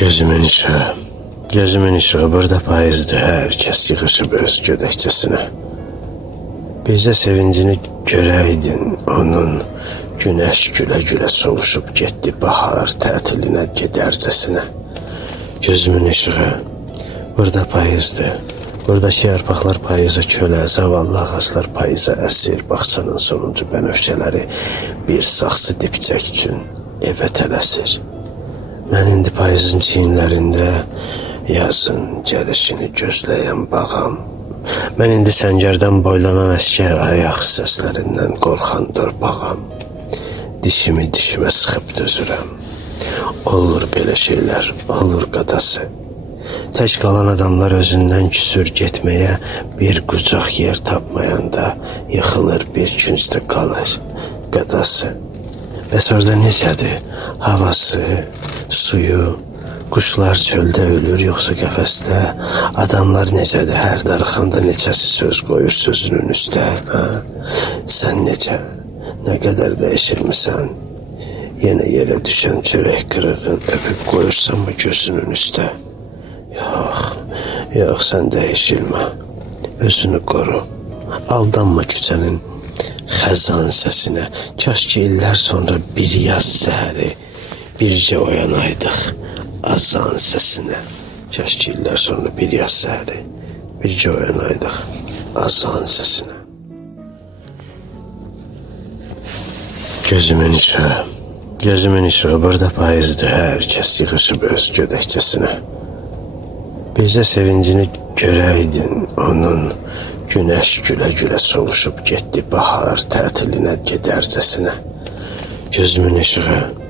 Gözümün ışığı burada payızdır, herkes yığışıb öz gödəkçəsinə. Bizə sevincini görəydin onun, güneş gülə gülə sovuşub getdi bahar tətilinə gedərcəsinə. Gözümün ışığı burada payızdır, buradakı yarpaqlar payıza kölə, zavallı ağaclar payıza əsir, bağçanın sonuncu bənövşələri bir saxsı dipçək üçün evə tələsir. Mən indi payızın çiyinlərində yazın gəlişini gözləyən bağam. Mən indi səngərdən boylanan əskər ayaq səslərindən qorxan torpağam. Dişimi dişimə sıxıb dözürəm. Olur belə şeylər, olur qadası. Tək qalan adamlar özündən küsür getməyə bir qucaq yer tapmayanda yıxılır, bir küncdə qalır qadası. Bəs orada necədir havası, suyu, quşlar çöldə ölür yoxsa qəfəsdə, adamlar necədir, hər darıxanda neçəsi söz qoyur sözünün üstə, hə? Sən necə, nə qədər dəyişirmisən, yenə yerə düşən çörək qırığın öpüb qoyursanmı gözünün üstə? Yox, sən dəyişilmə, özünü qoru, aldanma küçənin xəzan səsinə, kaş ki illər sonra bir yaz səhəri, bircə oyanaydıq azan səsinə. Kaş ki illər sonra bir yaz səhəri, bircə oyanaydıq azan səsinə. Gözümün ışığı burada payızdır, herkes yığışıb öz gödəkçəsinə. Bizə sevincini görəydin onun, güneş gülə gülə sovuşub getdi bahar tətilinə gedərcəsinə. Gözümün ışığı